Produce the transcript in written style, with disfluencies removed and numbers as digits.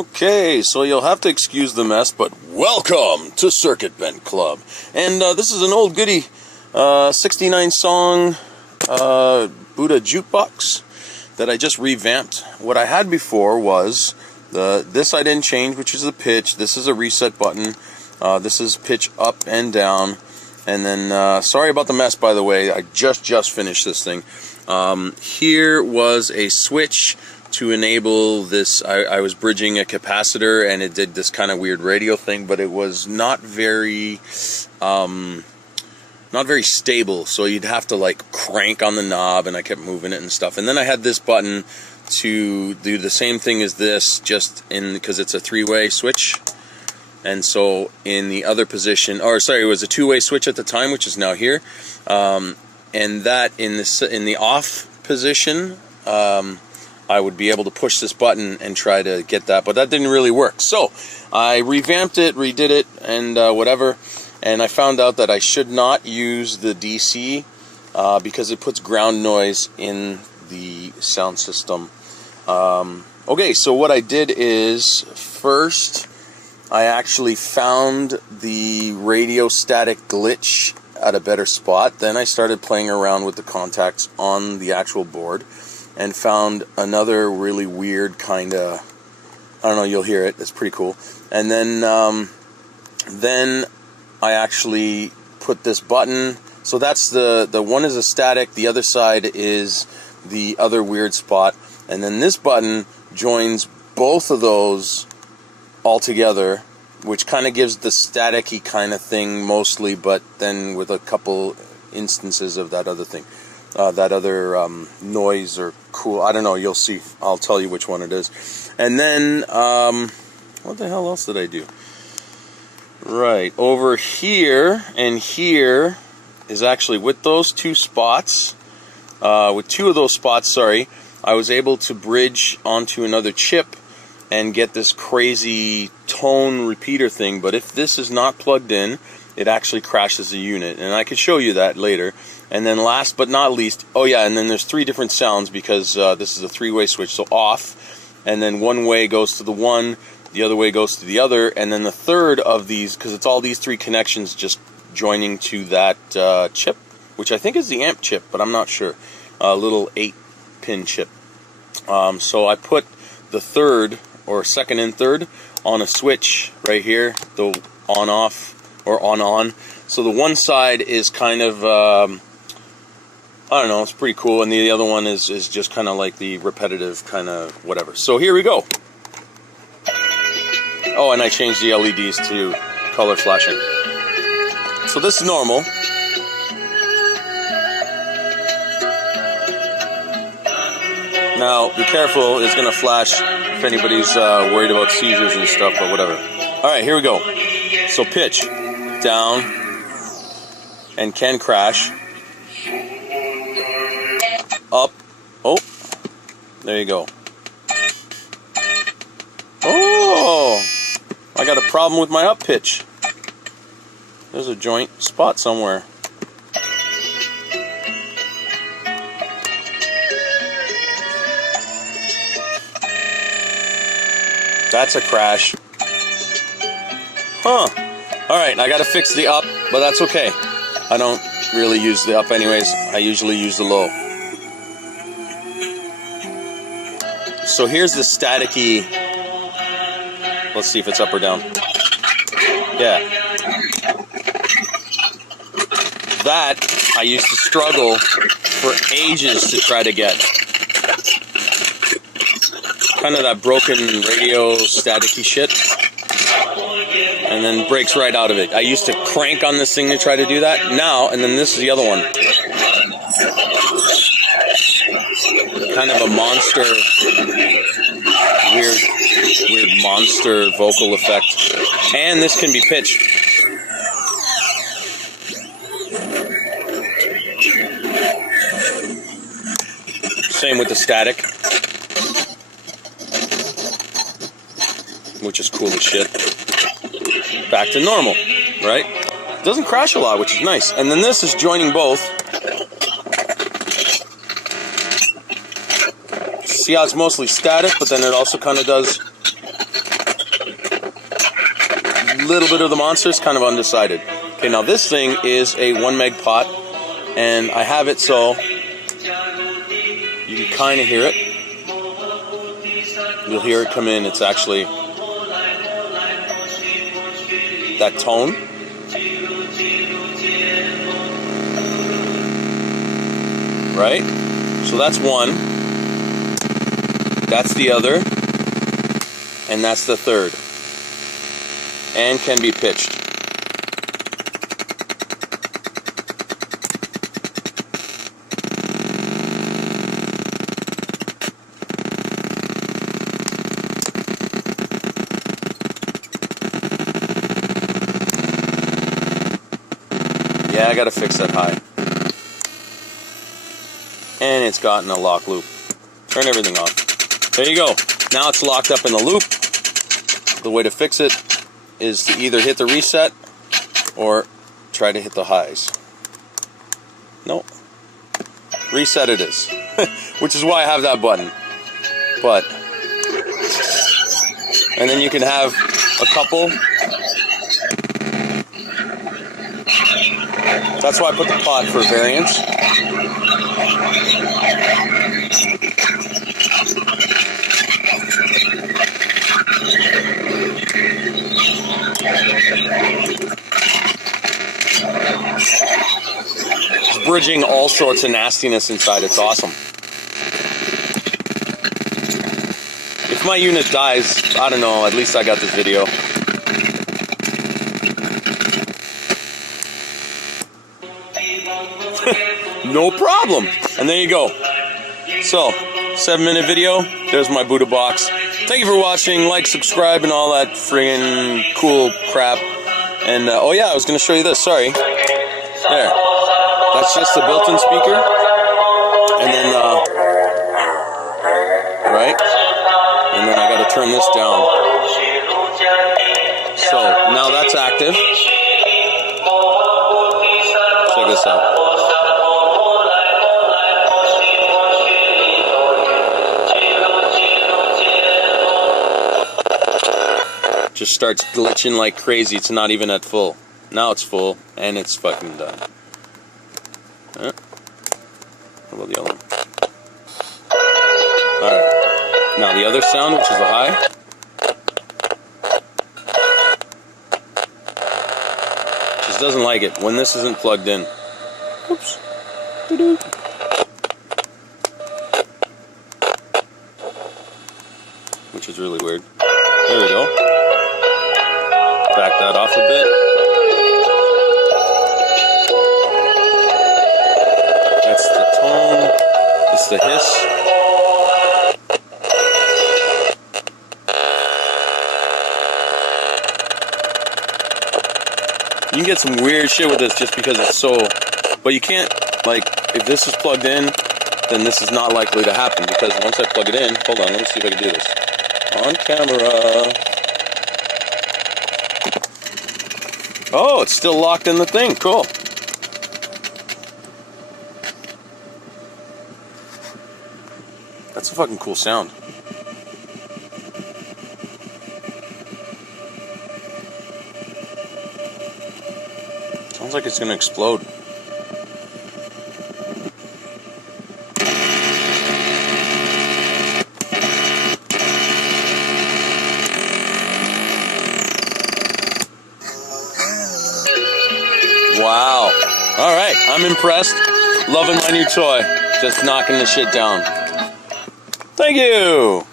Okay, so you'll have to excuse the mess, but welcome to Circuit Bent Club. And this is an old goodie, 69 song Buddha Jukebox that I just revamped. What I had before was this I didn't change, which is the pitch. This is a reset button. This is pitch up and down. And then, sorry about the mess, by the way. I just finished this thing. Here was a switch to enable this. I was bridging a capacitor, and it did this kind of weird radio thing, but it was not very stable. So you'd have to like crank on the knob, and I kept moving it and stuff. And then I had this button to do the same thing as this, just because it's a three-way switch. And so in the other position, or sorry, it was a two-way switch at the time, which is now here. And that in the off position, I would be able to push this button and try to get that, but that didn't really work. So I revamped it, redid it, and whatever. And I found out that I should not use the DC because it puts ground noise in the sound system. Okay, so what I did is first I actually found the radio static glitch at a better spot. Then I started playing around with the contacts on the actual board and found another really weird kind of, I don't know, you'll hear it, it's pretty cool. And then I actually put this button, so that's the one is a static, the other side is the other weird spot, and then this button joins both of those all together, which kind of gives the staticky kind of thing mostly, but then with a couple instances of that other thing, that other noise or cool, I don't know, you'll see, I'll tell you which one it is. And then what the hell else did I do? Right, over here and here is actually with those two spots, with two of those spots, sorry, I was able to bridge onto another chip and get this crazy tone repeater thing. But if this is not plugged in, it actually crashes the unit, and I could show you that later. And then last but not least, oh yeah, and then there's three different sounds because this is a three-way switch, so off, and then one way goes to the one, the other way goes to the other, and then the third of these, because it's all these three connections just joining to that chip, which I think is the amp chip, but I'm not sure, a little 8-pin chip. So I put the third, or second and third, on a switch right here, the on-off, or on-on. So the one side is kind of, I don't know, it's pretty cool, and the other one is just kind of like the repetitive kind of whatever. So here we go. Oh, and I changed the LEDs to color flashing. So this is normal. Now, be careful, it's going to flash if anybody's worried about seizures and stuff, but whatever. Alright, here we go. So pitch, down, and can crash. Up, oh, there you go. Oh, I got a problem with my up pitch. There's a joint spot somewhere. That's a crash. Huh. Alright, I gotta fix the up, but that's okay. I don't really use the up anyways. I usually use the low. So here's the staticky. Let's see if it's up or down. Yeah. That I used to struggle for ages to try to get. Kind of that broken radio staticky shit, and then breaks right out of it. I used to crank on this thing to try to do that. Now, and then this is the other one. Kind of a monster, weird monster vocal effect. And this can be pitched. Same with the static, which is cool as shit. Back to normal, right? It doesn't crash a lot, which is nice. And then this is joining both. See how it's mostly static, but then it also kind of does little bit of the monster. It's kind of undecided. Okay, now this thing is a 1 meg pot, and I have it so you can kind of hear it. You'll hear it come in. It's actually that tone. Right? So that's one. That's the other. And that's the third. And can be pitched. Yeah, I gotta fix that high. And it's gotten a lock loop. Turn everything off. There you go. Now it's locked up in the loop. The way to fix it is to either hit the reset or try to hit the highs. Nope. Reset it is. Which is why I have that button. But, and then you can have a couple. That's why I put the pot for variance. It's bridging all sorts of nastiness inside. It's awesome. If my unit dies, I don't know, at least I got this video. No problem. And there you go. So, 7-minute video. There's my Buddha box. Thank you for watching. Like, subscribe, and all that friggin' cool crap. And, oh yeah, I was going to show you this. Sorry. There. That's just the built-in speaker. And then, right? And then I got to turn this down. So, now that's active. Check this out. Just starts glitching like crazy. It's not even at full. Now it's full, and it's fucking done. What about the other one? Alright. Now the other sound, which is the high. Just doesn't like it when this isn't plugged in. Oops. Doo-doo. Which is really weird. There we go. Back that off a bit. That's the tone. It's the hiss. You can get some weird shit with this just because it's so... But you can't, like, if this is plugged in, then this is not likely to happen, because once I plug it in... Hold on, let me see if I can do this. On camera... Oh, it's still locked in the thing. Cool. That's a fucking cool sound. Sounds like it's gonna explode. Wow. Alright, I'm impressed. Loving my new toy. Just knocking the shit down. Thank you!